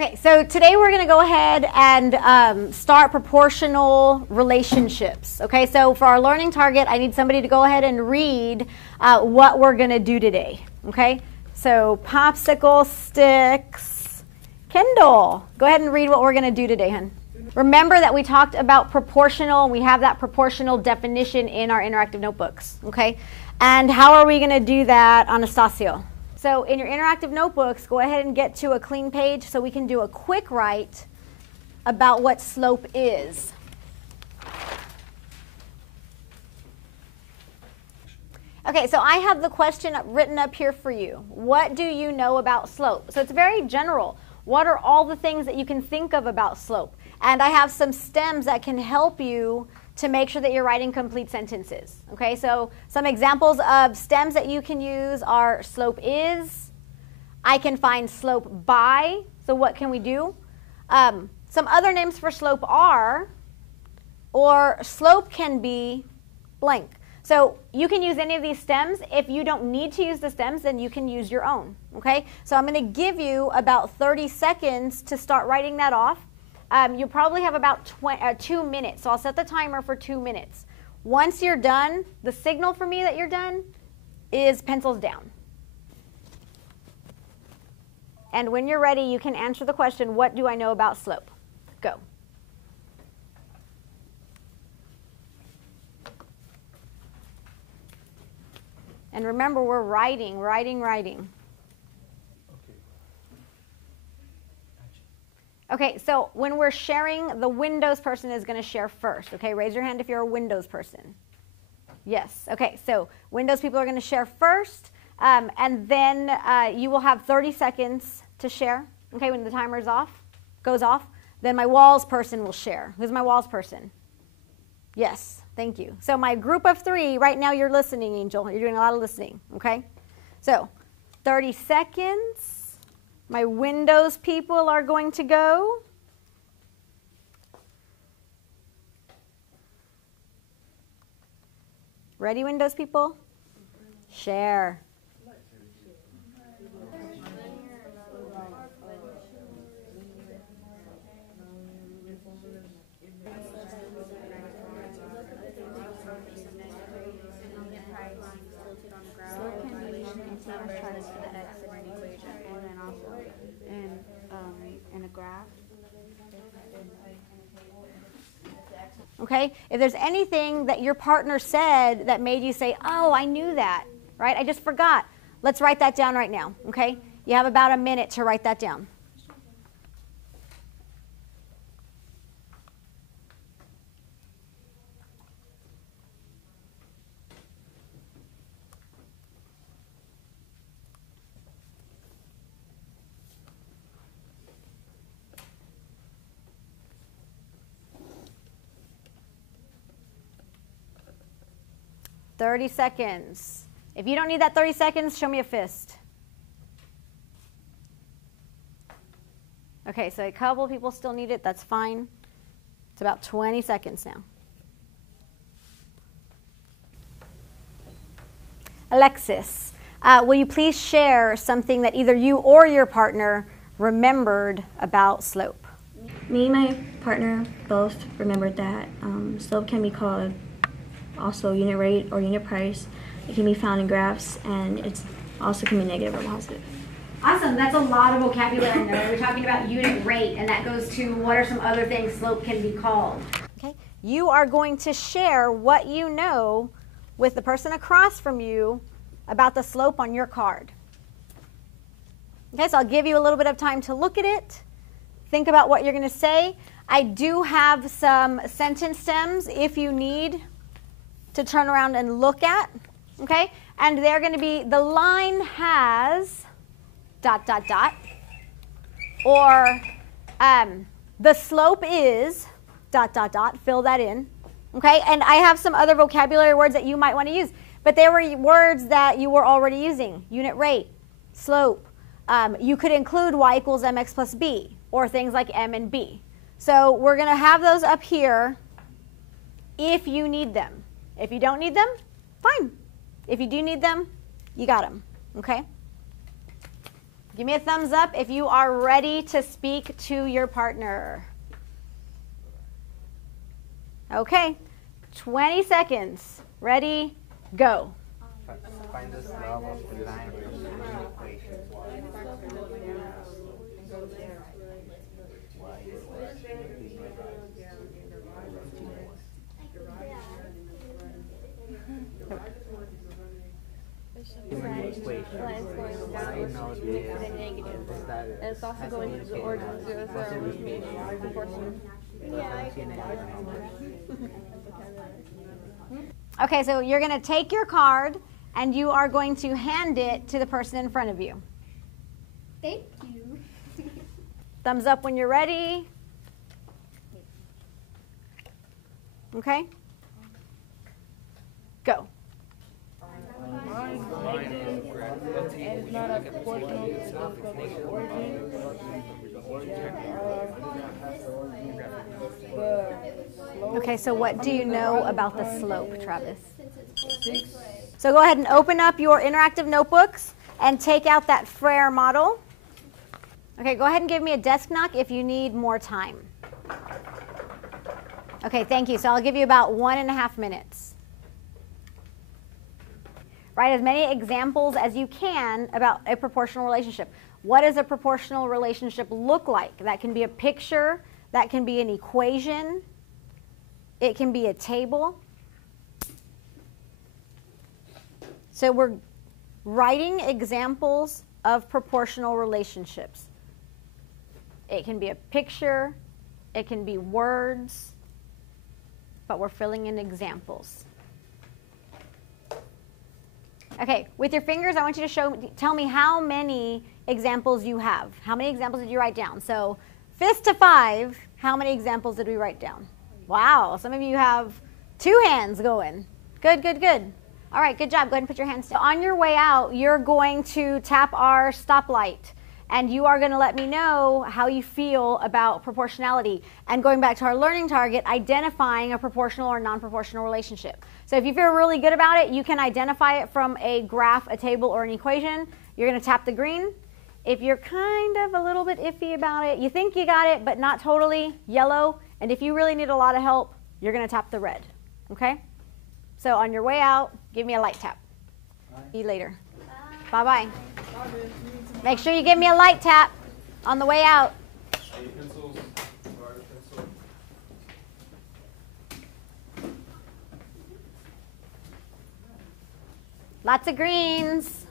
Okay, so today we're going to go ahead and start proportional relationships. Okay, so for our learning target, I need somebody to go ahead and read what we're going to do today. Okay, so popsicle sticks. Kendall, go ahead and read what we're going to do today, hon. Remember that we talked about proportional. We have that proportional definition in our interactive notebooks. Okay, and how are we going to do that, Anastasio? So in your interactive notebooks, go ahead and get to a clean page so we can do a quick write about what slope is. Okay, so I have the question written up here for you. What do you know about slope? So it's very general. What are all the things that you can think of about slope? And I have some stems that can help you to make sure that you're writing complete sentences. Okay, so some examples of stems that you can use are slope is. I can find slope by. So what can we do? Some other names for slope are, or slope can be blank. So you can use any of these stems. If you don't need to use the stems, then you can use your own. Okay, so I'm going to give you about 30 seconds to start writing that off. You'll probably have about 2 minutes, so I'll set the timer for 2 minutes. Once you're done, the signal for me that you're done is pencils down. And when you're ready, you can answer the question, what do I know about slope? Go. And remember, we're writing. Okay, so when we're sharing, the Windows person is going to share first. Okay, raise your hand if you're a Windows person. Yes. Okay, so Windows people are going to share first, and then you will have 30 seconds to share. Okay, when the timer goes off, then my Walls person will share. Who's my Walls person? Yes, thank you. So my group of 3, right now you're listening, Angel. You're doing a lot of listening. Okay, so 30 seconds. My Windows people are going to go. Ready, Windows people? Share. In a graph. Okay, if there's anything that your partner said that made you say, oh, I knew that, right? I just forgot. Let's write that down right now, okay? You have about a minute to write that down. $30 seconds. If you don't need that 30 seconds, show me a fist. Okay, so a couple of people still need it. That's fine. It's about 20 seconds now. Alexis, will you please share something that either you or your partner remembered about slope? Me and my partner both remembered that slope can be called also unit rate or unit price. It can be found in graphs, and it also can be negative or positive. Awesome. That's a lot of vocabulary in there. We're talking about unit rate, and that goes to what are some other things slope can be called. Okay. You are going to share what you know with the person across from you about the slope on your card. Okay, so I'll give you a little bit of time to look at it, think about what you're going to say. I do have some sentence stems if you need to turn around and look at, okay? And they're going to be, the line has ... or the slope is ... fill that in, okay? And I have some other vocabulary words that you might want to use, but they were words that you were already using. Unit rate, slope. You could include y equals mx plus b, or things like m and b. So we're going to have those up here if you need them. If you don't need them, fine. If you do need them, you got them, okay? Give me a thumbs up if you are ready to speak to your partner. Okay, 20 seconds. Ready, go. Find the slope of the line from the equation. And it's also going to the origin 0, 0, which means proportion. Okay, so you're going to take your card and you are going to hand it to the person in front of you. Thank you. Thumbs up when you're ready. Okay? Go. And it's not as proportional to the origin. Okay, so what do you know about the slope, Travis? So go ahead and open up your interactive notebooks and take out that Frere model. Okay, go ahead and give me a desk knock if you need more time. Okay, thank you. So I'll give you about 1.5 minutes. Write as many examples as you can about a proportional relationship. What does a proportional relationship look like? That can be a picture, that can be an equation, it can be a table. So we're writing examples of proportional relationships. It can be a picture, it can be words, but we're filling in examples. Okay, with your fingers, I want you to tell me how many examples you have. How many examples did you write down? So, fist to 5, how many examples did we write down? Wow, some of you have 2 hands going. Good, good, good. All right, good job. Go ahead and put your hands down. On your way out, you're going to tap our stoplight, and you are going to let me know how you feel about proportionality. And going back to our learning target, identifying a proportional or non-proportional relationship. So if you feel really good about it, you can identify it from a graph, a table, or an equation. You're going to tap the green. If you're kind of a little bit iffy about it, you think you got it, but not totally, yellow. And if you really need a lot of help, you're going to tap the red. Okay? So on your way out, give me a light tap. See you later. Bye-bye. Make sure you give me a light tap on the way out. Lots of greens.